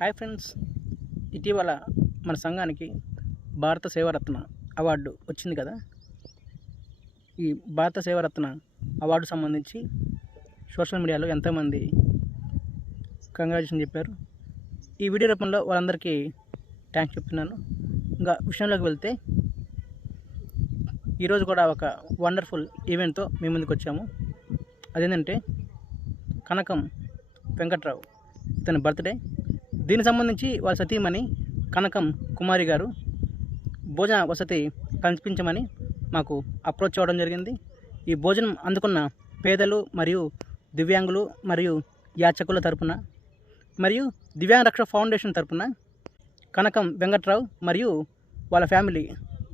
Hi friends, ఇటీవల మన సంఘానికి భారత సేవారత్న అవార్డు వచ్చింది కదా. ఈ భారత సేవారత్న అవార్డు సంబంధించి సోషల్ మీడియాలో ఎంతోమంది కంగ్రాచులేషన్ చెప్పారు. ఈ వీడియో రూపంలో వాళ్ళందరికీ థ్యాంక్స్ చెప్తున్నాను. ఇంకా విషయంలోకి వెళ్తే, ఈరోజు కూడా ఒక వండర్ఫుల్ ఈవెంట్తో మీ ముందుకు వచ్చాము. అదేంటంటే కనకం వెంకట్రావు, ఇతని బర్త్డే. దీనికి సంబంధించి వాళ్ళ సతీమణి కనకం కుమారి గారు భోజన వసతి కల్పించమని మాకు అప్రోచ్ అవ్వడం జరిగింది. ఈ భోజనం అందుకున్న పేదలు మరియు దివ్యాంగులు మరియు యాచకుల తరపున మరియు దివ్యాంగ రక్షణ ఫౌండేషన్ తరపున కనకం వెంకట్రావు మరియు వాళ్ళ ఫ్యామిలీ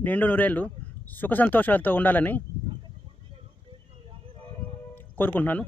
నిండు నూరేళ్ళు సుఖ సంతోషాలతో ఉండాలని కోరుకుంటున్నాను.